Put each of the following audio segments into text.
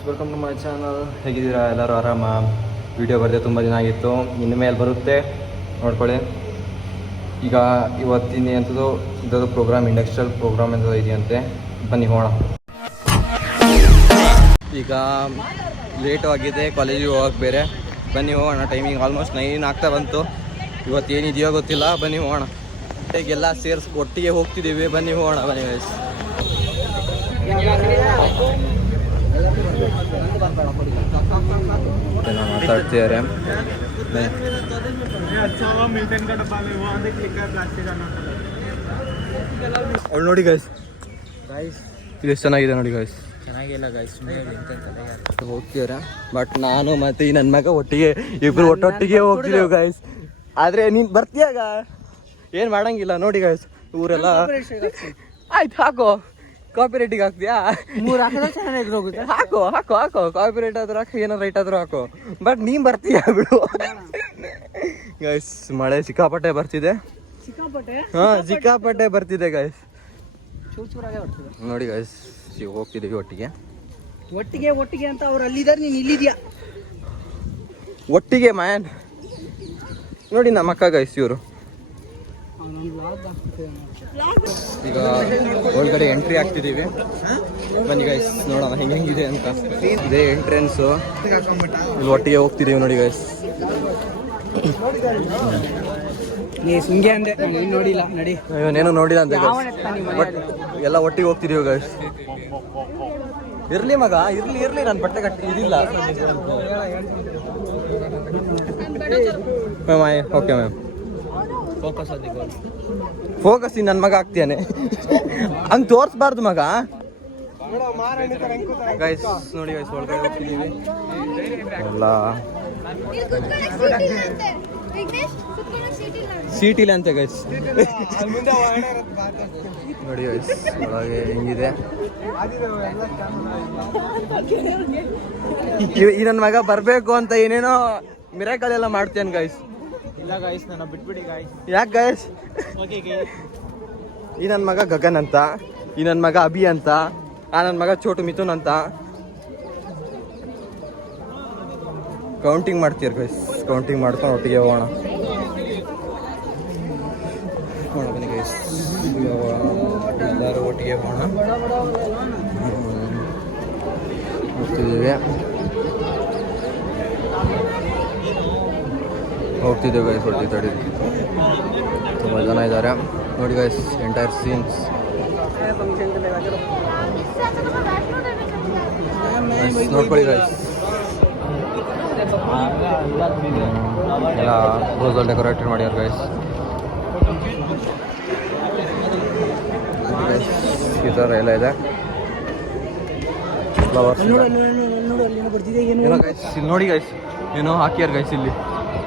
Guys, welcome to my channel. ಹೇಗಿದ್ದೀರಾ? ಎಲ್ಲರೂ ಆರಾಮ? ವಿಡಿಯೋ ಬರದೆ ತುಂಬ ದಿನ ಆಗಿತ್ತು, ಇನ್ನು ಮೇಲೆ ಬರುತ್ತೆ, ನೋಡ್ಕೊಳ್ಳಿ. ಈಗ ಇವತ್ತಿನ ಎಂಥದ್ದು ಇದೊಂದು ಪ್ರೋಗ್ರಾಮ್, ಇಂಡಸ್ಟ್ರಿಯಲ್ ಪ್ರೋಗ್ರಾಮ್ ಎಂಥದ್ದು ಇದೆಯಂತೆ. ಬನ್ನಿ ಹೋಗೋಣ. ಈಗ ಲೇಟು ಆಗಿದೆ, ಕಾಲೇಜಿಗೆ ಹೋಗೋಕ್ಕೆ ಬೇರೆ. ಬನ್ನಿ ಹೋಗೋಣ. ಟೈಮಿಂಗ್ ಆಲ್ಮೋಸ್ಟ್ 9 ಆಗ್ತಾ ಬಂತು. ಇವತ್ತೇನಿದೆಯೋ ಗೊತ್ತಿಲ್ಲ, ಬನ್ನಿ ಹೋಗೋಣ. ಎಲ್ಲ ಒಟ್ಟಿಗೆ ಹೋಗ್ತಿದ್ದೀವಿ, ಬನ್ನಿ ಹೋಗೋಣ. ಬನ್ನಿ ಗೈಸ್. ಮಾತಾಡ್ತಿದ್ದಾರೆ. ಅವ್ಳು ನೋಡಿ ಗೈಸ್, ಇದು ಎಷ್ಟು ಚೆನ್ನಾಗಿದೆ ನೋಡಿ ಗೈಸ್. ಚೆನ್ನಾಗಿಲ್ಲ ಗೈಸ್, ಹೋಗ್ತಿದ್ದಾರೆ. ಬಟ್ ನಾನು ಮತ್ತೆ ಈ ನನ್ನ ಮಗ ಒಟ್ಟಿಗೆ ಇಬ್ರು ಒಟ್ಟೊಟ್ಟಿಗೆ ಹೋಗ್ತಿದ್ದೀವಿ ಗೈಸ್. ಆದ್ರೆ ನೀನ್ ಬರ್ತೀಯಾಗ ಏನ್ ಮಾಡಂಗಿಲ್ಲ ನೋಡಿ ಗೈಸ್. ಊರೆಲ್ಲ ಆಯ್ತು, ಹಾಕೋ. ಕಾಪಿರೇಟಿಗೆ ಹಾಕ್ತೀಯಾ? 3 ಹಾಕಿದ್ರೆ ಚೆನ್ನಾಗಿ ಹೋಗುತ್ತೆ. ಹಾಕೋ ಹಾಕೋ ಹಾಕೋ. ಕಾಪಿರೇಟ್ ಆದ್ರೂ ಹಾಕೋ, ಏನಾರು ರೈಟ್ ಆದ್ರೂ ಹಾಕೋ. ಬಟ್ ನೀನ್ ಬರ್ತೀಯಾ ಬಿಡು ಗೈಸ್. ಮಳೆ ಸಿಕ್ಕಾಪಟ್ಟೆ ಬರ್ತಿದೆ. ಸಿಕ್ಕಾಪಟ್ಟೆ ಬರ್ತಿದೆ ಗೈಸ್. ನೋಡಿ ಗೈಸ್, ಹೋಗ್ತಿದ್ದೀವಿ ಒಟ್ಟಿಗೆ ಒಟ್ಟಿಗೆ ಅಂತ ಅವ್ರು ಅಲ್ಲಿದ್ದಾರೆ, ನೀನು ಇಲ್ಲಿದ್ಯಾ. ಒಟ್ಟಿಗೆ ಮ್ಯಾನ್. ನೋಡಿ ನಮ್ಮ ಅಕ್ಕ ಗೈಸ್, ಇವರು ಈಗ ಒಳಗಡೆ ಎಂಟ್ರಿ ಆಗ್ತಿದ್ದೀವಿ. ಬನ್ನಿ ಗೈಸ್, ನೋಡೋಣ ಹೆಂಗಿದೆ ಅಂತ. ಇದೇ ಎಂಟ್ರೆನ್ಸು. ಇಲ್ಲಿ ಒಟ್ಟಿಗೆ ಹೋಗ್ತಿದ್ದೀವಿ ನೋಡಿ ಗೈಸ್. ಹಿಂಗೆ ಅಂದೆ, ನೋಡಿಲ್ಲ ನಡಿ. ನೀನು ನೋಡಿಲ್ಲ ಅಂತ ಬಟ್ ಎಲ್ಲ ಒಟ್ಟಿಗೆ ಹೋಗ್ತಿದ್ದೀವಿ ಗೈಸ್. ಇರ್ಲಿ ಮಗ, ಇರ್ಲಿ ನಾನು ಬಟ್ಟೆ ಕಟ್ಟಿ ಇದಿಲ್ಲ. Ma'am okay ma'am. ಫೋಕಸ್ ನನ್ನ ಮಗ ಆಗ್ತೀಯಾನೆ, ಹಂಗೆ ತೋರಿಸ್ಬಾರ್ದು ಮಗ. ಗೈಸ್ ನೋಡಿ ಗೈಸ್, ಒಳಗಡೆ ಹೋಗ್ತಿದ್ದೀವಿ ಎಲ್ಲ. ಸೀಟ್ ಇಲ್ಲ ಅಂತೆ ಗೈಸ್. ನೋಡಿ ಗೈಸ್ ಒಳಗೆ ಹೆಂಗಿದೆ. ಈ ನನ್ನ ಮಗ ಬರಬೇಕು ಅಂತ ಏನೇನೋ ಮಿರಾಕಲ್ ಎಲ್ಲ ಮಾಡ್ತೇನೆ ಗೈಸ್. ಇಲ್ಲ ಗೈಸ್, ನನ್ನ ಬಿಟ್ಬಿಡಿ ಗೈಸ್. ಯಾಕೆ ಗೈಸ್? ಈ ನನ್ನ ಮಗ ಗಗನ್ ಅಂತ, ಈ ನನ್ನ ಮಗ ಅಭಿ ಅಂತ, ಆ ನನ್ನ ಮಗ ಚೋಟು ಮಿಥುನ್ ಅಂತ. ಕೌಂಟಿಂಗ್ ಮಾಡ್ತೀರ ಗೈಸ್. ಕೌಂಟಿಂಗ್ ಮಾಡ್ಕೊಂಡು ಒಟ್ಟಿಗೆ ಹೋಗೋಣ. ಬನ್ನಿ ಗೈಸ್, ಎಲ್ಲರೂ ಒಟ್ಟಿಗೆ ಹೋಗೋಣ. ಹೋಗ್ತಿದ್ದೇವೆ ಗೈಸ್. ಹೊಡ್ತೀವಿ ತಡಿ, ತುಂಬ ಜನ ಇದ್ದಾರೆ ನೋಡಿ ಗೈಸ್. ಎಂಟೈರ್ ಸೀನ್ಸ್ ನೋಡ್ಕೊಳ್ಳಿ ಗೈಸ್. ಎಲ್ಲ ರೋಸಲ್ಲಿ ಡೆಕೋರೇಟೆಡ್ ಮಾಡ್ಯಾರ ಗೈಸ್. ಈ ಥರ ಎಲ್ಲ ಇದೆ ಫ್ಲವರ್ಸ್. ಏನೋ ಗೈಸ್ ಇಲ್ಲಿ ನೋಡಿ ಗೈಸ್, ಏನೋ ಹಾಕ್ಯಾರ ಗೈಸ್ ಇಲ್ಲಿ.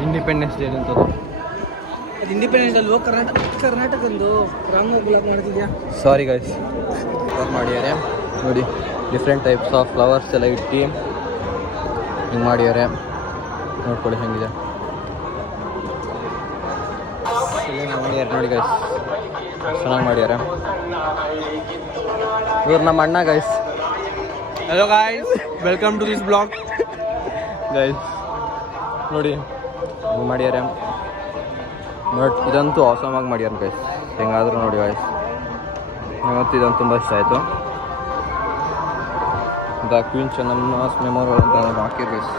ಇಂಡಿಪೆಂಡೆನ್ಸ್ ಡೇ ಅಂತದ್ದು. ಇಂಡಿಪೆಂಡೆನ್ಸ್ ಅಲ್ವೋ? ಕರ್ನಾಟಕಂದು ರಾಂಗ್ ಬ್ಲಾಕ್ ಮಾಡ್ತಿದ್ಯಾ? ಸಾರಿ ಗೈಸ್, ಬ್ಲಾಕ್ ಮಾಡಿದ್ದಾರೆ ನೋಡಿ. ಡಿಫ್ರೆಂಟ್ ಟೈಪ್ಸ್ ಆಫ್ ಫ್ಲವರ್ಸ್ ಎಲ್ಲ ಇಟ್ಟು ಹಿಂಗೆ ಮಾಡಿದ್ದಾರೆ. ನೋಡ್ಕೊಳ್ಳಿ ಹೆಂಗಿದೆ. ಮಾಡ್ಯಾರ ನೋಡಿ ಗೈಸ್, ಚೆನ್ನಾಗಿ ಮಾಡ್ಯಾರ. ಇವ್ರು ನಮ್ಮ ಅಣ್ಣ guys. Hello guys, welcome to this blog guys. ನೋಡಿ ಹಿಂಗೆ ಮಾಡ್ಯಾರ. ಬಟ್ ಇದಂತೂ ಆಸಮ್ ಆಗಿ ಮಾಡ್ಯಾರ ಗೈಸ್. ಹೆಂಗಾದರೂ ನೋಡಿ ಗೈಸ್, ನನಗಂತೂ ಇದಂತೂ ತುಂಬ ಇಷ್ಟ ಆಯಿತು. ದ ಕ್ವೀನ್ ಚೆನ್ನಮ್ಮಸ್ ಮೆಮೋರಿಯಲ್ ಅಂತ ಹಾಕಿರ್ ಗೈಸ್.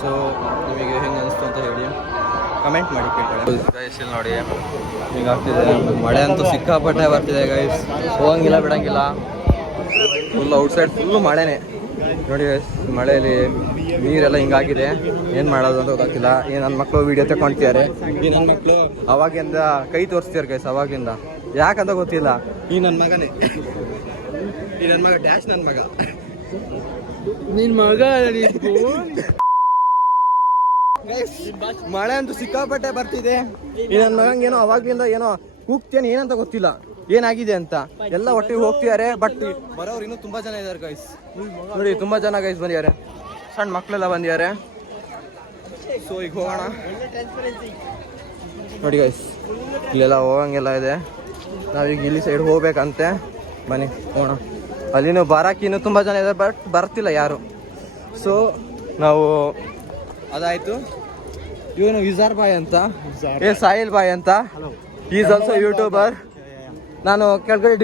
ಸೊ ನಿಮಗೆ ಹೆಂಗೆ ಅನಿಸ್ತು ಅಂತ ಹೇಳಿ ಕಮೆಂಟ್ ಮಾಡಿ ಕೇಳ್ತಾರೆ ಗೈಸ್. ಇಲ್ಲಿ ನೋಡಿ ಹಿಂಗಾಗ್ತಿದೆ. ಮಳೆ ಅಂತೂ ಸಿಕ್ಕಾಪಟ್ಟೆ ಬರ್ತಿದೆ ಗೈಸ್. ಹೋಗಂಗಿಲ್ಲ ಬಿಡಂಗಿಲ್ಲ. ಫುಲ್ ಔಟ್ಸೈಡ್ ಫುಲ್ಲು ಮಳೆನೇ ನೋಡಿ ಗೈಸ್. ಮಳೆಯಲ್ಲಿ ನೀರೆಲ್ಲ ಹಿಂಗಾಗಿದೆ. ಏನು ಮಾಡೋದು ಅಂತ ಗೊತ್ತಾಗ್ತಿಲ್ಲ. ಈ ನನ್ನ ಮಕ್ಕಳು ವೀಡಿಯೋ ತಗೊಳ್ತಿದ್ದಾರೆ. ಈ ನನ್ನ ಮಕ್ಕಳು ಅವಾಗಿಂದ ಕೈ ತೋರಿಸ್ತಿದ್ದಾರೆ ಗೈಸ್. ಅವಾಗಿಂದ ಯಾಕಂತ ಗೊತ್ತಿಲ್ಲ. ಈ ನನ್ನ ಮಗನೇ, ಈ ನನ್ನ ಮಗ ಡ್ಯಾಶ್. ನನ್ನ ಮಗ ನಿನ್ನ ಮಗ ಮಳೆ ಅಂತೂ ಸಿಕ್ಕಾಪಟ್ಟೆ ಬರ್ತಿದೆ. ಈ ನನ್ನ ಮಗಂಗೇನೋ ಅವಾಗ್ಲಿಂದ ಏನೋ ಕೂಗ್ತೇನೆ, ಏನಂತ ಗೊತ್ತಿಲ್ಲ ಏನಾಗಿದೆ ಅಂತ. ಎಲ್ಲ ಒಟ್ಟಿಗೆ ಹೋಗ್ತಿದ್ದಾರೆ. ಬಟ್ ಬರೋರು ಇನ್ನೂ ತುಂಬ ಜನ ಇದ್ದಾರೆ ಗೈಸ್. ನೋಡಿ ತುಂಬ ಜನ ಗೈಸ್ ಬಂದಿದ್ದಾರೆ. ಸಣ್ಣ ಮಕ್ಕಳೆಲ್ಲ ಬಂದಿದ್ದಾರೆ. ಸೊ ಈಗ ಹೋಗೋಣ ನೋಡಿ ಗೈಸ್. ಇಲ್ಲೆಲ್ಲ ಹೋಗಂಗೆಲ್ಲ ಇದೆ. ನಾವೀಗ ಇಲ್ಲಿ ಸೈಡ್ ಹೋಗ್ಬೇಕಂತೆ. ಬನ್ನಿ ಹೋಗೋಣ. ಅಲ್ಲಿನೂ ಬರೋಕ್ಕಿನ್ನೂ ತುಂಬ ಜನ ಇದ್ದಾರೆ, ಬಟ್ ಬರ್ತಿಲ್ಲ ಯಾರು. ಸೊ ನಾವು ಅದಾಯಿತು. ಇವನು ವಿಜಾರ್ ಬಾಯ್ ಅಂತ, ಸಾಹಿಲ್ ಬಾಯ್ ಅಂತ, ಈಸ್ ಆಲ್ಸೋ ಯೂಟ್ಯೂಬರ್. ನಾನು ಕೆಳಗಡೆ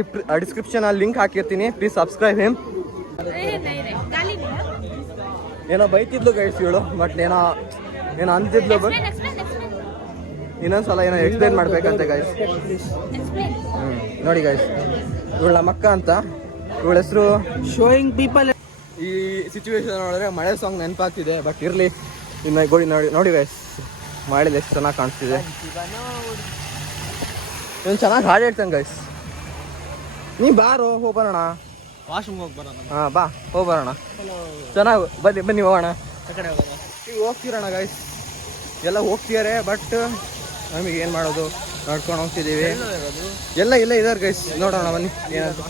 ಡಿಸ್ಕ್ರಿಪ್ಷನಲ್ಲಿ ಲಿಂಕ್ ಹಾಕಿರ್ತೀನಿ, ಪ್ಲೀಸ್ ಸಬ್ಸ್ಕ್ರೈಬ್ ಹಿಮ್. ಏನೋ ಬೈತಿದ್ಲು ಗೈಸ್ ಇವಳು, ಬಟ್ ಏನೋ ಅಂತಿದ್ಲು, ಬಟ್ ಇನ್ನೊಂದ್ಸಲ ಏನೋ ಎಕ್ಸ್ಪ್ಲೇನ್ ಮಾಡ್ಬೇಕಂತೆ ಗೈಸ್. ನೋಡಿ ಗೈಸ್, ಇವಳ ನಮ್ಮ ಅಕ್ಕ ಅಂತ, ಇವಳ ಹೆಸರು ಶೋಯಿಂಗ್ ಪೀಪಲ್. ಈ ಸಿಚುವೇಶನ್ ನೋಡಿದ್ರೆ ಮಳೆ ಸಾಂಗ್ ನೆನಪಾಗ್ತಿದೆ, ಬಟ್ ಇರಲಿ. ಇನ್ನು ನೋಡಿ ಗೈಸ್, ಮಳೆಲಿ ಎಷ್ಟು ಚೆನ್ನಾಗಿ ಕಾಣಿಸ್ತಿದೆ. ಇವನು ಚೆನ್ನಾಗಿ ಹಾಡು ಹೇಳ್ತಾನೆ ಗೈಸ್. ನೀ ಬಾರೋ ಹೋಗ್ಬರೋಣ, ವಾಶ್ರೂಮ್ ಹೋಗಿ ಬರೋಣ. ಹಾಂ ಬಾ ಹೋಗ್ಬರೋಣ, ಚೆನ್ನಾಗಿ ಬನ್ನಿ ಹೋಗೋಣ. ಈಗ ಹೋಗ್ತಿರೋಣ ಗೈಸ್, ಎಲ್ಲ ಹೋಗ್ತಿದ್ದಾರೆ, ಬಟ್ ನಮಗೆ ಏನು ಮಾಡೋದು, ನಡ್ಕೊಂಡು ಹೋಗ್ತಿದ್ದೀವಿ. ಎಲ್ಲ ಇಲ್ಲ ಇದಾರೆ ಗೈಸ್, ನೋಡೋಣ ಬನ್ನಿ ಏನಂತ.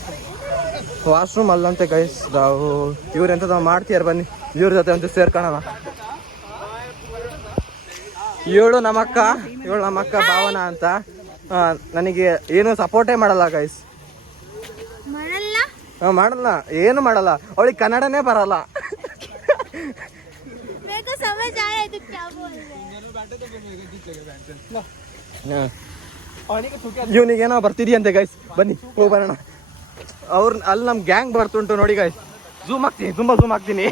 ವಾಶ್ರೂಮ್ ಅಲ್ಲಂತೆ ಗೈಸ್, ನಾವು ಇವ್ರು ಎಂತ ಮಾಡ್ತೀಯಾರ, ಬನ್ನಿ ಇವ್ರ ಜೊತೆ ಒಂದು ಸೇರ್ಕೊಳ್ಳೋಣ. ಇವಳು ನಮ್ಮಕ್ಕ ಭಾವನ ಅಂತ. ನನಗೆ ಏನು ಸಪೋರ್ಟೇ ಮಾಡಲ್ಲ ಗೈಸ್, ಮಾಡಲ್ಲ, ಏನು ಮಾಡಲ್ಲ. ಅವಳಿಗೆ ಕನ್ನಡನೇ ಬರಲ್ಲ. ಇವನಿಗೇನೋ ಬರ್ತಿದ್ಯಂತೆ ಗೈಸ್, ಬನ್ನಿ ಹೋಗಿ ಬರೋಣ. ಅಲ್ಲಿ ನಮ್ಮ ಗ್ಯಾಂಗ್ ಬರ್ತುಂಟು ನೋಡಿ ಗೈಸ್. ಝೂಮ್ ಹಾಕ್ತೀನಿ, ತುಂಬ ಝೂಮ್ ಹಾಕ್ತೀನಿ.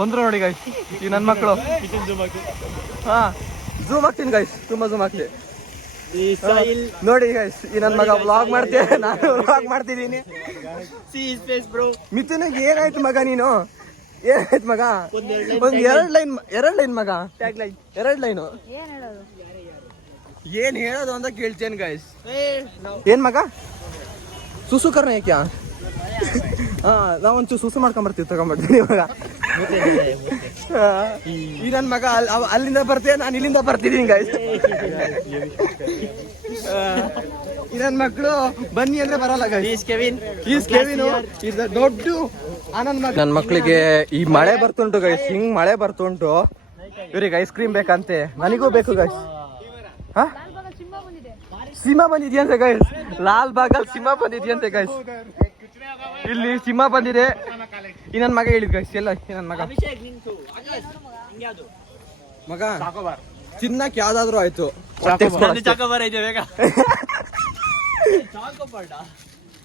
ಬಂದ್ರು ನೋಡಿ ಗೈಸ್ ಈ ನನ್ನ ಮಕ್ಕಳು. ಹಾಂ ಝೂಮ್ ಹಾಕ್ತೀನಿ ಗೈಸ್, ತುಂಬ ಝೂಮ್ ಹಾಕ್ತೀನಿ. ನೋಡಿ ಗೈಸ್, ಈ ನನ್ನ ಮಗ ವ್ಲಾಗ್ ಮಾಡ್ತೇನೆ, ನಾನು ವ್ಲಾಗ್ ಮಾಡ್ತಿದ್ದೀನಿ. ಮಿಥುನಿಗೆ ಏನಾಯ್ತು ಮಗ, ನೀನು ಏನಾಯ್ತು ಮಗ? ಒಂದು ಎರಡು ಲೈನ್ ಮಗ, ಎರಡು ಲೈನು ಏನ್ ಹೇಳೋದು ಅಂತ ಕೇಳ್ತೇನೆ ಗೈಸ್. ಏನ್ ಮಗ ಸುಸು ಕರ್ನ ಕ್ಯಾ? ಹಾ, ನಾವೊಂಚೂರು ಸುಸು ಮಾಡ್ಕೊಂಬರ್ತೀವಿ, ತಗೊಂಡ್ಬರ್ತೀನಿ ಇವಾಗ. ಈ ನನ್ನ ಮಗ ಅಲ್ಲಿಂದ ಬರ್ತೇನೆ, ನಾನು ಇಲ್ಲಿಂದ ಬರ್ತಿದ್ದೀನಿ ಗೈಸ್. ಈ ನನ್ನ ಮಕ್ಕಳು ಬನ್ನಿ ಅಂದ್ರೆ ಬರಲ್ಲ ಗೈಸ್. ದೊಡ್ಡ ನನ್ನ ಮಕ್ಕಳಿಗೆ ಈ ಮಳೆ ಬರ್ತುಂಟು ಗೈಸ್, ಹಿಂಗ್ ಮಳೆ ಬರ್ತುಂಟು. ಇವ್ರಿಗೆ ಐಸ್ ಕ್ರೀಮ್ ಬೇಕಂತೆ, ನನಗೂ ಬೇಕು ಗೈಸ್. ಹಾ, ಸಿಂಹ ಬಂದಿದ್ಯಂತೆ ಗೈಸ್, ಲಾಲ್ ಬಾಗಲ್ ಸಿಂಹ ಬಂದಿದ್ಯಂತೆ ಗೈಸ್. ಇಲ್ಲಿ ಸಿಂಹ ಬಂದಿದೆ. ಈ ನನ್ನ ಮಗ ಹೇಳಿದ್ ಗೈಸ್, ಎಲ್ಲ ಈ ನನ್ನ ಮಗ ತಿನ್ನಕ್ ಯಾವ್ದಾದ್ರು ಆಯ್ತು.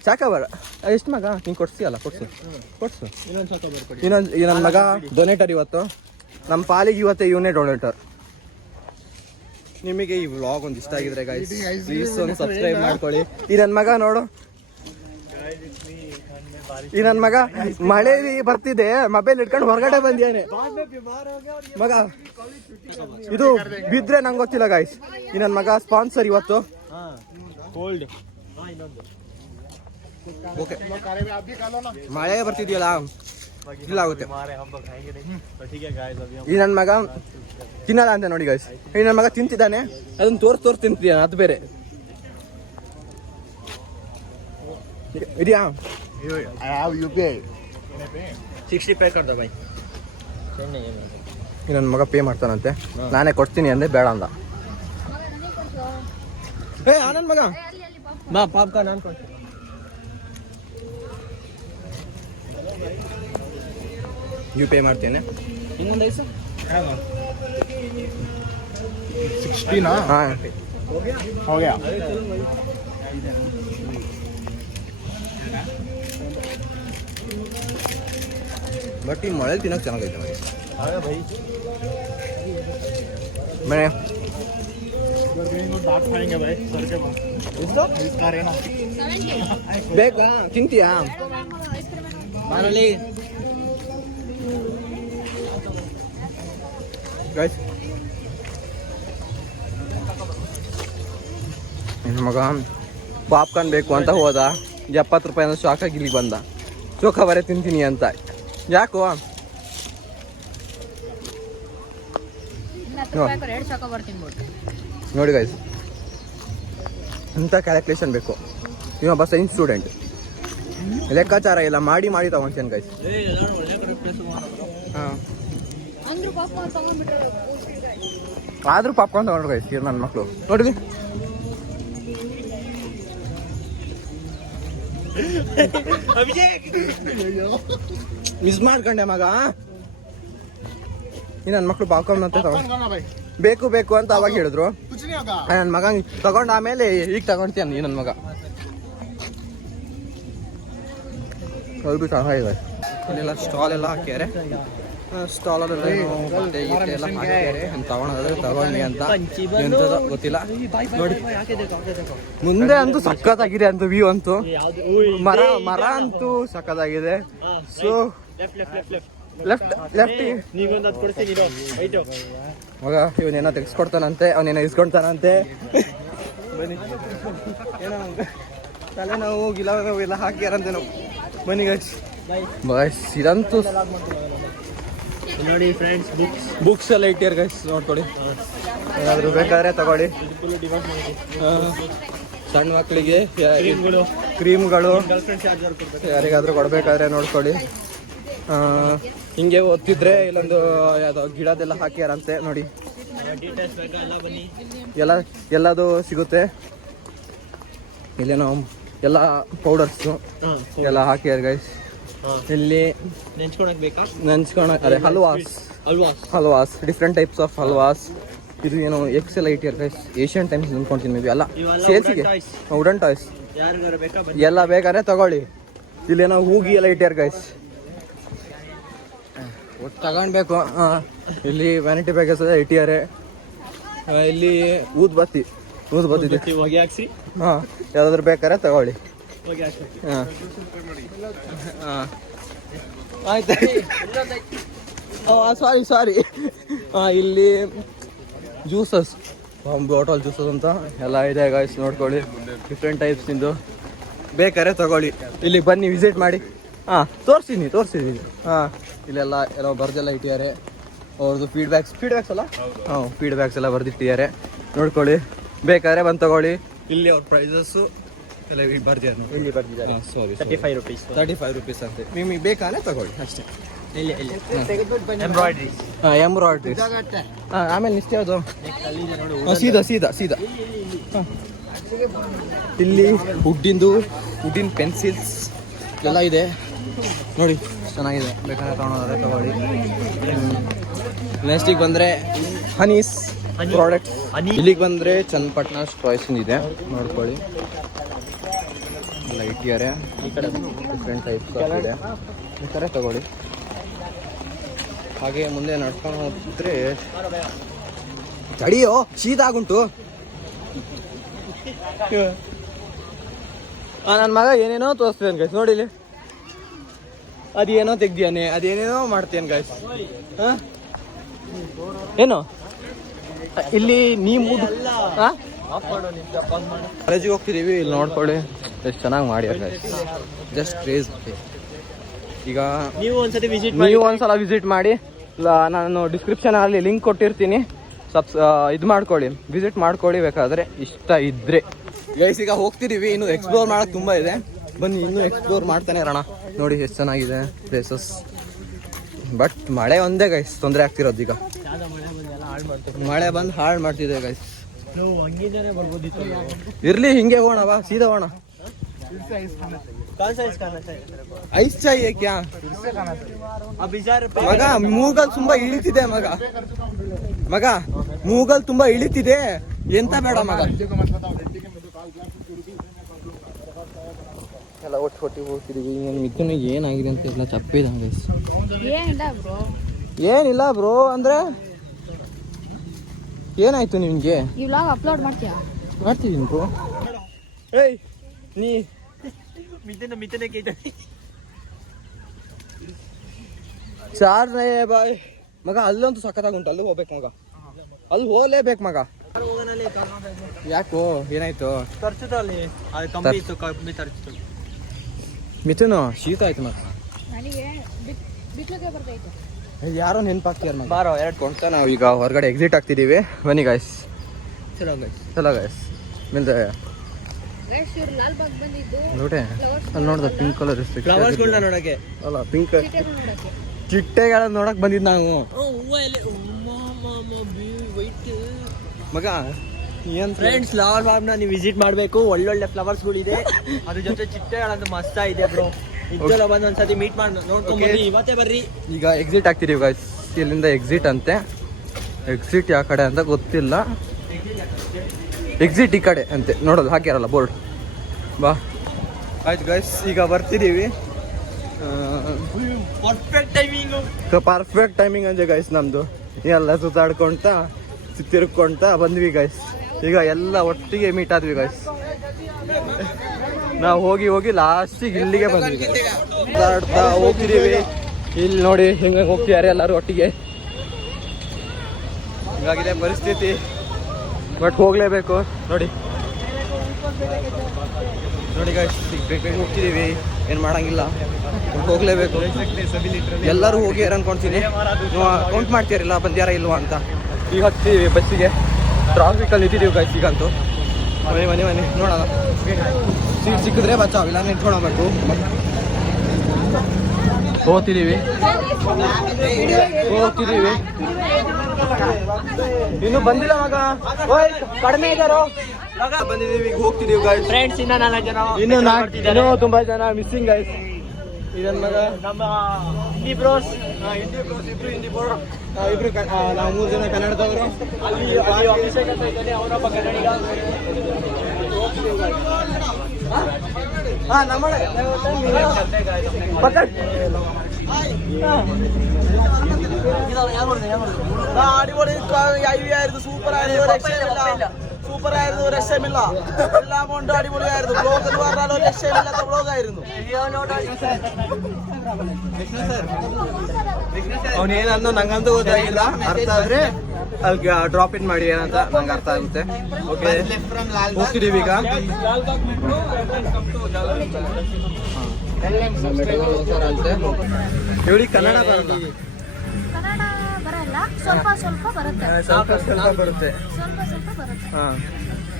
ಚಾಕೋಬಾರ ಎಷ್ಟು ಮಗ, ನೀನ್ ಕೊಡ್ಸಿಯಲ್ಲ, ಕೊಡ್ಸು. ಇನ್ನೊಂದು ಈ ನನ್ನ ಮಗ ಡೊನೇಟರ್ ಇವತ್ತು, ನಮ್ಮ ಪಾಲಿಗೆ ಇವತ್ತೇ ಇವನೇ ಡೊನೇಟರ್. ನಿಮಗೆ ಈ ವ್ಲಾಗ್ ಒಂದು ಇಷ್ಟ ಆಗಿದ್ರೆ ಗೈಸ್ ಪ್ಲೀಸ್ ಒಂದು ಸಬ್ಸ್ಕ್ರೈಬ್ ಮಾಡ್ಕೊಳ್ಳಿ. ಈ ನನ್ನ ಮಗ ನೋಡು, ಈ ನನ್ನ ಮಗ ಮಳೆ ಬರ್ತಿದೆ, ಮೊಬೈಲ್ ಇಟ್ಕೊಂಡು ಹೊರಗಡೆ ಬಂದಿಯಾನೆ ಮಗ. ಇದು ಬಿದ್ರೆ ನಂಗೆ ಗೊತ್ತಿಲ್ಲ ಗೈಸ್. ಈ ನನ್ನ ಮಗ ಸ್ಪಾನ್ಸರ್ ಇವತ್ತು. ಓಕೆ, ಮಳೆ ಬರ್ತಿದ್ಯಲ್ಲ ಇಲ್ಲ ಆಗುತ್ತೆ. ಈ ನನ್ನ ಮಗ ತಿನ್ನಲ್ಲ ಅಂತ ನೋಡಿ ಗೈಸ್. ಈ ನನ್ನ ಮಗ ತಿಂತಿದ್ದಾನೆ, ಅದನ್ನ ತೋರ್ಸ್ ತಿಂತಿದ್ದಾನೆ, ಅದು ಬೇರೆ ಇದೆಯಾ? ಈ ನನ್ನ ಮಗ ಪೇ ಮಾಡ್ತಾನಂತೆ, ನಾನೇ ಕೊಡ್ತೀನಿ ಅಂದೆ, ಬೇಡ ಅಂದ. ನನ್ನ ಮಗ ಬಾ ಪಾಪ್ಕಾರ್ನ್ ನಾನು ಕೊಡ್ತೀನಿ. ಯು ಪೇ ಮಾಡ್ತೇನೆ. ಇನ್ನೊಂದು ಐದು 60 ना? हाँ हो गया। ಬಟ್ ಈ ಮಳೆ ತಿನ್ನೋಕೆ ಚೆನ್ನಾಗೈತೆ ಮನೆ. दांत खाएंगे भाई सर के बाद इसका रहना ಬೇಕಾ, ತಿಂತೀಯಾ? ಗೈಸ್ ನನ್ನ ಮಗ ಪಾಪ್ಕಾರ್ನ್ ಬೇಕು ಅಂತ ಹೋದ, 70 ರೂಪಾಯಿ ಶಾಕಾಗಿ ಇಲ್ಲಿಗೆ ಬಂದ. ಚೋಖಾಬಾರೆ ತಿಂತೀನಿ ಅಂತ. ಯಾಕೋ ನೋಡಿ ಗೈಸ್, ಇಂಥ ಕ್ಯಾಲ್ಕುಲೇಷನ್ ಬೇಕು. ಇವೊಬ್ಬ ಸೈನ್ಸ್ ಸ್ಟೂಡೆಂಟ್, ಲೆಕ್ಕಾಚಾರ ಇಲ್ಲ, ಮಾಡಿ ತಗೊಂತೇನೆ ಗೈಸ್. ಹಾಂ, ಆದರೂ ಪಾಪ್ಕಾರ್ನ್ ತಗೊಂಡ್ರು ಗೈಸ್ ನನ್ನ ಮಕ್ಕಳು. ನೋಡ್ರಿ ಮಿಸ್ ಮಾಡ್ಕೊಂಡೆ ಮಗ. ಈ ನನ್ನ ಮಕ್ಳು ಪಾಪ್ಕಾರ್ನ್ ಅಂತ कौन खाना भाई ಬೇಕು ಬೇಕು ಅಂತ ಅವಾಗ ಹೇಳಿದ್ರು. कुछ नहीं होगा ನನ್ನ ಮಗ ತಗೊಂಡ ಆಮೇಲೆ ಈಗ ತಗೊಂಡ್ತೀಯ ಈ ನನ್ನ ಮಗ. ಸ್ವಲ್ಪ ಚೆನ್ನಾಗಿದೆ. ಇಲ್ಲೆಲ್ಲ ಸ್ಟಾಲ್ ಎಲ್ಲ ಹಾಕ್ಯಾರೆ. ಸ್ಟಾಲಲ್ಲೆಲ್ಲ ಬಟ್ಟೆ ಗೀಟೆ ಎಲ್ಲ ಹಾಕ್ಯಾರೆ. ತಗೊಳೋದ್ರೆ ತಗೊಂಡಿ ಅಂತ ಎಂಥದೋ ಗೊತ್ತಿಲ್ಲ. ನೋಡಿ ಮುಂದೆ ಅಂತೂ ಸಖತ್ತಾಗಿದೆ ಅಂತ ವ್ಯೂ ಅಂತೂ. ಮರ ಮರ ಅಂತೂ ಸಖತ್ತಾಗಿದೆ. ಸೊ ಲೆಫ್ಟ್ ಲೆಫ್ಟ್ ಮಗ ಇವನೇನೋ ತೆಗೆಸ್ಕೊಡ್ತಾನಂತೆ, ಅವನೇನೋ ಇಸ್ಕೊಳ್ತಾನಂತೆ. ಬನ್ನಿ ಏನೋ ತಲೆನೋವು ಗಿಲವು ಎಲ್ಲ ಹಾಕ್ಯಾರಂತೆ ನಾವು. ಬನ್ನಿ ಗೈಸ್ ಇದಂತೂ ನೋಡಿ ಫ್ರೆಂಡ್ಸ್, ಬುಕ್ಸ್ ಎಲ್ಲ ಇಟ್ಟಿಯಾರ ಗೈಸ್. ನೋಡ್ಕೊಳ್ಳಿ, ಏನಾದರೂ ಬೇಕಾದ್ರೆ ತಗೊಳ್ಳಿ. ಸಣ್ಣ ಮಕ್ಕಳಿಗೆ ಕ್ರೀಮ್ಗಳು ಯಾರಿಗಾದ್ರೂ ಕೊಡಬೇಕಾದ್ರೆ ನೋಡ್ಕೊಳ್ಳಿ. ಹಿಂಗೆ ಓದ್ತಿದ್ರೆ ಇಲ್ಲೊಂದು ಯಾವುದೋ ಗಿಡದೆಲ್ಲ ಹಾಕ್ಯಾರಂತೆ ನೋಡಿ. ಎಲ್ಲದು ಸಿಗುತ್ತೆ ಇಲ್ಲೇನೋ. ಎಲ್ಲ ಪೌಡರ್ಸು ಎಲ್ಲ ಹಾಕ್ಯಾರ ಗೈಸ್. ಇಲ್ಲಿ ನೆಂಚ್ಕೊಳಕ್ ಅದೇ halwas different types of halwas. ಇದು ಏನು ಎಕ್ಸ್ ಎಲ್ಲ ಇಟ್ಟಿಯಾರ ಗೈಸ್. ಏಷ್ಯನ್ ಟೈಮ್ಸ್ ಅಂದ್ಕೊಂತೀನಿ ಮೇ ಬಿ. ಅಲ್ಲ ಸೇಲ್ಸಿಗೆ ವುಡನ್ ಟಾಯ್ಸ್ ಎಲ್ಲ ಬೇಕಾದ್ರೆ ತಗೊಳ್ಳಿ. ಇಲ್ಲೇನೋ ಹೂಗಿ ಎಲ್ಲ ಇಟ್ಟಾರ ಗೈಸ್. ಒಟ್ಟು ತಗೊಂಡ್ಬೇಕು. ಇಲ್ಲಿ ವ್ಯಾನಿಟಿ ಬ್ಯಾಗಸ್ ಇಟ್ಟಿದ್ದಾರೆ. ಇಲ್ಲಿ ಊದ್ಬತ್ತಿ ಹಾಂ, ಯಾವ್ದಾದ್ರು ಬೇಕಾದ್ರೆ ತಗೊಳ್ಳಿ. ಹಾಂ ಆಯ್ತು. ಸಾರಿ ಇಲ್ಲಿ ಜ್ಯೂಸಸ್, ಬಾಟಲ್ ಜ್ಯೂಸಸ್ ಅಂತ ಎಲ್ಲ ಇದೆ ಗಾಯ್ಸ್. ನೋಡ್ಕೊಳ್ಳಿ, ಡಿಫ್ರೆಂಟ್ ಟೈಪ್ಸಿಂದು ಬೇಕಾದ್ರೆ ತಗೊಳ್ಳಿ. ಇಲ್ಲಿಗೆ ಬನ್ನಿ, ವಿಸಿಟ್ ಮಾಡಿ. ಹಾಂ ತೋರಿಸಿದ್ದೀನಿ. ಹಾಂ ಇಲ್ಲೆಲ್ಲ ಎಲ್ಲೋ ಬರ್ದೆಲ್ಲ ಇಟ್ಟಿದ್ದಾರೆ. ಅವ್ರದ್ದು ಫೀಡ್ಬ್ಯಾಕ್ಸ್ ಅಲ್ಲ? ಹಾಂ, ಫೀಡ್ಬ್ಯಾಕ್ಸ್ ಎಲ್ಲ ಬರ್ದಿಟ್ಟಿದ್ದಾರೆ. ನೋಡ್ಕೊಳ್ಳಿ, ಬೇಕಾದ್ರೆ ಬಂದು ತಗೊಳ್ಳಿ. ಇಲ್ಲಿ ಅವ್ರ ಪ್ರೈಸಸ್ಸು ಎಲ್ಲ ಇಲ್ಲಿ ಬರ್ದಿದ್ದಾರೆ. ಸಾರಿ, 35 ರುಪೀಸ್ ಅಂತೆ. ನಿಮಗೆ ಬೇಕಾದ್ರೆ ತಗೊಳ್ಳಿ ಅಷ್ಟೇ. ಎಂಬ್ರಾಯ್ಡ್ರಿ. ಹಾಂ, ಆಮೇಲೆ ನಿಶ್ಚಯ ಅದು ಸೀದಾ. ಹಾಂ, ಇಲ್ಲಿ ವುಡ್ಡಿನ ಪೆನ್ಸಿಲ್ಸ್ ಎಲ್ಲ ಇದೆ ನೋಡಿ, ಚೆನ್ನಾಗಿದೆ. ಬೇಕಾದ್ರೆ ತಗೊಳೋದ್ರೆ ತಗೊಳ್ಳಿ. ನೆಕ್ಸ್ಟಿಗೆ ಬಂದರೆ ಹನೀಸ್ ಪ್ರಾಡಕ್ಟ್ಸ್. ಇಲ್ಲಿಗೆ ಬಂದರೆ ಚನ್ನಪಟ್ಟಣ ಟಾಯ್ಸ್ ಇದೆ, ನೋಡ್ಕೊಳ್ಳಿ. ಎಲ್ಲ ಇಟ್ಟಿದ್ದಾರೆ. ಈ ಕಡೆ ಡಿಫ್ರೆಂಟ್ ಟೈಪ್ಸ್ ಇದೆ, ಬೇಕಾದ್ರೆ ತಗೊಳ್ಳಿ. ಹಾಗೆ ಮುಂದೆ ನಡ್ಕೊಂಡು ಹೋಗ್ತಿದ್ರೆ ತಡಿಯೋ, ಶೀತ ಆಗುಂಟು. ನನ್ನ ಮಗ ಏನೇನೋ ತೋರಿಸ್ತೇನೆ ಗೈಸ್. ನೋಡಿ ಇಲ್ಲಿ ಅದೇನೋ ತೆಗ್ದಿಯಾನೆ, ಅದೇನೇನೋ ಮಾಡ್ತೇನೆ ಗೈಸ್. ಹಾಂ, ಏನು ಇಲ್ಲಿ ನೀ ಮೂಡ್ ಕಾಲೇಜಿಗೆ ಹೋಗ್ತಿದ್ದೀವಿ. ಇಲ್ಲಿ ನೋಡ್ಕೊಳ್ಳಿ ಎಷ್ಟು ಚೆನ್ನಾಗಿ ಮಾಡ್ಯಾರ ಗೈಸ್. Just craze. ಈಗ ನೀವು ಒಂದ್ಸಲ ವಿಸಿಟ್ ಮಾಡಿ. ನಾನು ಡಿಸ್ಕ್ರಿಪ್ಷನಲ್ಲಿ ಲಿಂಕ್ ಕೊಟ್ಟಿರ್ತೀನಿ. ಇದು ಮಾಡ್ಕೊಳ್ಳಿ, ವಿಸಿಟ್ ಮಾಡ್ಕೊಳ್ಳಿ ಬೇಕಾದರೆ ಇಷ್ಟ ಇದ್ದರೆ ಗೈಸ್. ಈಗ ಹೋಗ್ತಿದ್ದೀವಿ, ಇನ್ನು ಎಕ್ಸ್ಪ್ಲೋರ್ ಮಾಡೋಕ್ಕೆ ತುಂಬ ಇದೆ. ಬನ್ನಿ, ಇನ್ನೂ ಎಕ್ಸ್ಪ್ಲೋರ್ ಮಾಡ್ತಾನೆ ಇರೋಣ. ನೋಡಿ ಎಷ್ಟು ಚೆನ್ನಾಗಿದೆ ಪ್ಲೇಸಸ್. ಬಟ್ ಮಳೆ ಒಂದೇ ಗೈಸ್ ತೊಂದರೆ ಆಗ್ತಿರೋದು. ಈಗ ಮಳೆ ಬಂದು ಹಾಳು ಮಾಡ್ತಿದೆ ಗೈಸ್. ಇರ್ಲಿ, ಹಿಂಗೆ ಹೋಗೋಣ, ಬಾ ಸೀದಾ ಹೋಗೋಣ. ಐಸ್ ಚಾಹಿಯೇ ಕ್ಯಾ ಮಗ? ಮೂಗಲ್ ತುಂಬಾ ಇಳಿತಿದೆ ಮಗ ಮೂಗಲ್ ತುಂಬಾ ಇಳಿತಿದೆ. ಎಂತ ಬೇಡ ಮಗ. ಎಲ್ಲ ಒಟ್ಟು ಹೋಗ್ತಿದೀವಿ. ಮಿಥುನ್ ಏನಾಗಿದೆ ಅಂತ ಎಲ್ಲ ಚಪ್ಪಿದಂಗೆ. ಏನಿಲ್ಲ ಬ್ರೋ. ಅಂದ್ರೆ ಏನಾಯ್ತು ನಿಮ್ಗೆ? ಅಪ್ಲೋಡ್ ಮಾಡ್ತೀಯಾ? ಮಾಡ್ತಿದ್ದೀನಿ ಬ್ರೋ. ಏಯ್ ನೀ ಚಾರ್ ಬಾಯ್ ಮಗ. ಅಲ್ಲಂತೂ ಸಖತ್ತಾಗುಂಟು, ಅಲ್ಲಿ ಹೋಗ್ಬೇಕು ಮಗ. ಅಲ್ಲಿ ಹೋಗ್ಲೇಬೇಕು ಮಗ. ಯಾಕೋ ಏನಾಯ್ತು? ಮಿಥುನು ಶೀತ ಆಯ್ತು ಮಗ. ಯಾರೋ ನೆನಪಾಗ್ತೀಯಾರ ಮಗ. ಬಾರೋ ಎರಡು ಕೊಂಡ್ತಾ ನಾವು ಈಗ ಹೊರಗಡೆ ಎಕ್ಸಿಟ್ ಆಗ್ತಿದ್ದೀವಿ. ಬನ್ನಿ ಗಾಯ್ಸ್. ಚಲೋ ಗಾಯ್ಸ್. ಮಿಲ್ದೆ ನೋಡೆ ಅಲ್ಲಿ ನೋಡ್ದ ಪಿಂಕ್ ಕಲರ್ ನೋಡಕ್ಕೆ. ಅಲ್ಲ ಪಿಂಕ್ ಚಿಟ್ಟೆಗಳ ನೋಡಕ್ ಬಂದಿದ್ದು ನಾವು ಮಗ. ಏನ್ ಫ್ರೆಂಡ್ಸ್ ಫ್ಲವರ್ ಫಾರ್ಮ್ ನ ನೀವು ವಿಸಿಟ್ ಮಾಡಬೇಕು. ಒಳ್ಳೊಳ್ಳೆ ಫ್ಲವರ್ಸ್ ಗಳಿದೆ, ಅದ್ರ ಜೊತೆ ಚಿಟ್ಟೆಗಳಂತೂ ಮಸ್ತ ಇದೆ ಬ್ರೋ. ಇದೆಲ್ಲ ಬಂದು ಒಂದ್ಸತಿ ಮೀಟ್ ಮಾಡಿ ನೋಡ್ಕೊಂಡ್ ಬರ್ರಿ, ಇವತ್ತೇ ಬರ್ರಿ. ಈಗ ಎಕ್ಸಿಟ್ ಆಗ್ತಿದೀವಿ ಗಾಯ್ಸ್. ಇಲ್ಲಿಂದ ಎಕ್ಸಿಟ್ ಅಂತೆ. ಎಕ್ಸಿಟ್ ಯಾವ ಕಡೆ ಅಂತ ಗೊತ್ತಿಲ್ಲ. ಎಕ್ಸಿಟ್ ಈ ಕಡೆ ಅಂತೆ, ನೋಡೋದು ಹಾಕ್ಯಾರಲ್ಲ ಬೋರ್ಡ್. ಬಾ ಆಯ್ತು ಗಾಯ್ಸ್, ಈಗ ಬರ್ತಿದ್ದೀವಿ. Perfect timing. ಪರ್ಫೆಕ್ಟ್ ಟೈಮಿಂಗ್ ಅಂಜೆ ಗಾಯ್ಸ್ ನಮ್ಮದು. ಎಲ್ಲ ಸುತ್ತಾಡ್ಕೊಂತ ತಿರ್ಕೊಂತ ಬಂದ್ವಿ ಗಾಯ್ಸ್. ಈಗ ಎಲ್ಲ ಒಟ್ಟಿಗೆ ಮೀಟ್ ಆದ್ವಿ ಗಾಯ್ಸ್. ನಾವು ಹೋಗಿ ಹೋಗಿ ಲಾಸ್ಟಿಗೆ ಇಲ್ಲಿಗೆ ಬಂದ್ವಿ. ಸುತ್ತಾಡ್ತಾ ಹೋಗ್ತಿದ್ದೀವಿ. ಇಲ್ಲಿ ನೋಡಿ ಹೆಂಗೆ ಹೋಗ್ತಿದ್ದಾರೆ ಎಲ್ಲರೂ ಒಟ್ಟಿಗೆ. ಹಿಂಗಾಗಿದೆ ಪರಿಸ್ಥಿತಿ, ಬಟ್ ಹೋಗ್ಲೇಬೇಕು. ನೋಡಿ ನೋಡಿ ಗಾಯ್ಸ್, ಬೇಕು ಹೋಗ್ತಿದ್ದೀವಿ, ಏನು ಮಾಡಂಗಿಲ್ಲ, ಹೋಗ್ಲೇಬೇಕು. ಎಲ್ಲರೂ ಹೋಗಿ ಅನ್ಕೊಂತೀನಿ. ನೀವು ಕೌಂಟ್ ಮಾಡ್ತೀರಿಲ್ಲ ಬಂದ್ಯಾರ ಇಲ್ವಾ ಅಂತ. ಈಗ ಹತ್ತೀವಿ ಬಸ್ಸಿಗೆ. ಟ್ರಾಫಿಕಲ್ಲಿ ನಿಂತಿದ್ದೀವಿ ಗಾಯ್ಸ್ ಈಗಂತೂ. ಮನೆ ನೋಡೋಣ, ಸೀಟ್ ಸಿಕ್ಕಿದ್ರೆ ಬಚ್ಚಾವಿಲ್ಲ, ನಿಂತ್ಕೊಳಬೇಕು. ಹೋಗ್ತಿದ್ದೀವಿ ಇನ್ನು ಬಂದಿಲ್ಲ ಮಗ, ಕಡಿಮೆ ಇದ್ದಾರೋ. ಬಂದಿದ್ದೀವಿ, ಈಗ ಹೋಗ್ತಿದ್ದೀವಿ ಗಾಯ್ಸ್. ಫ್ರೆಂಡ್ಸ್ ಇನ್ನ 4 ಜನ ಇನ್ನೂ ತುಂಬಾ ಜನ ಮಿಸ್ಸಿಂಗ್ ಗಾಯ್ಸ್. ಇದನ್ನ ಮಗ ನಮ್ಮ ಹಿಂದಿ ಬ್ರೋಸ್, ಇಬ್ರು ನಾವು 3 ಜನ ಕನ್ನಡದವರು. ಅಲ್ಲಿ ಅಭಿಷೇಕ್ ಅಂತ ಇದ್ದಾನೆ, ಅವನೊಬ್ಬ ಕನ್ನಡಿಗ. അടിപൊളി ആയിരുന്നു, സൂപ്പർ ആയിരുന്നു, സൂപ്പർ ആയിരുന്നു, രക്ഷമില്ല. എല്ലാം കൊണ്ട് അടിപൊളിയായിരുന്നു. ബ്ലോഗ് എന്ന് പറഞ്ഞാൽ ഒരു രക്ഷയില്ലാത്ത ബ്ലോഗ് ആയിരുന്നു. ಅವನೇನಂದು ನಂಗಂತೂ ಗೊತ್ತಾಗಿಲ್ಲ. ಅರ್ಥ ಆದ್ರೆ ಅಲ್ಲಿ ಡ್ರಾಪ್ ಇನ್ ಮಾಡಿ ಏನಂತ ನಂಗೆ ಅರ್ಥ ಆಗುತ್ತೆ. ಓಕೆ, ಹೋಗ್ತಿದ್ದೀವಿ ಈಗ. ಹೇಳಿ, ಕನ್ನಡ ಬರಲ್ಲ? ಕನ್ನಡ ಬರಲ್ಲ, ಸ್ವಲ್ಪ ಸ್ವಲ್ಪ ಬರುತ್ತೆ. ಸ್ವಲ್ಪ ಬರುತ್ತೆ. ಹಾಂ,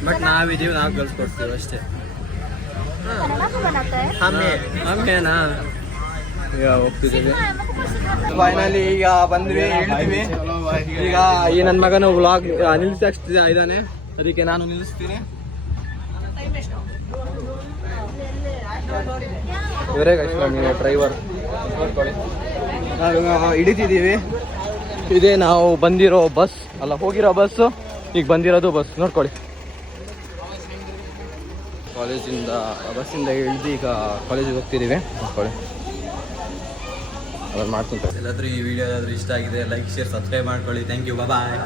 ಬಟ್ ನಾವಿದೀವಿ, ನಾವು ಕಲ್ಸ್ಕೊಡ್ತೀವಿ ಅಷ್ಟೇ. ಕನ್ನಡ ಬರುತ್ತೆ. ಆಮೇನಾ ಈಗ ಹೋಗ್ತಿದ್ದೀವಿ. ಫೈನಲಿ ಈಗ ಬಂದ್ವಿ, ಹೇಳ್ತೀವಿ. ಈಗ ಈ ನನ್ನ ಮಗನು ವ್ಲಾಗ್ ನಿಲ್ಲಿಸ್ತಾ ಇದ್ದಾನೆ, ಅದಕ್ಕೆ ನಾನು ನಿಲ್ಲಿಸ್ತೀನಿ. ಇವರೇ ಡ್ರೈವರ್ ನೋಡ್ಕೊಳ್ಳಿ. ನಾವು ಹಿಡಿತಿದ್ದೀವಿ. ಇದೇ ನಾವು ಬಂದಿರೋ ಬಸ್, ಅಲ್ಲ ಹೋಗಿರೋ ಬಸ್ಸು, ಈಗ ಬಂದಿರೋದು ಬಸ್ ನೋಡ್ಕೊಳ್ಳಿ. ಕಾಲೇಜಿಂದ ಬಸ್ಸಿಂದ ಇಳಿದು ಈಗ ಕಾಲೇಜಿಗೆ ಹೋಗ್ತಿದ್ದೀವಿ ನೋಡ್ಕೊಳ್ಳಿ. ಅದನ್ನು ಮಾಡ್ತೀನಿ. ಎಲ್ಲಾದ್ರೂ ಈ ವಿಡಿಯೋ ಏನಾದರೂ ಇಷ್ಟ ಆಗಿದೆ, ಲೈಕ್, ಶೇರ್, ಸಬ್ಸ್ಕ್ರೈಬ್ ಮಾಡ್ಕೊಳ್ಳಿ. Thank you, bye.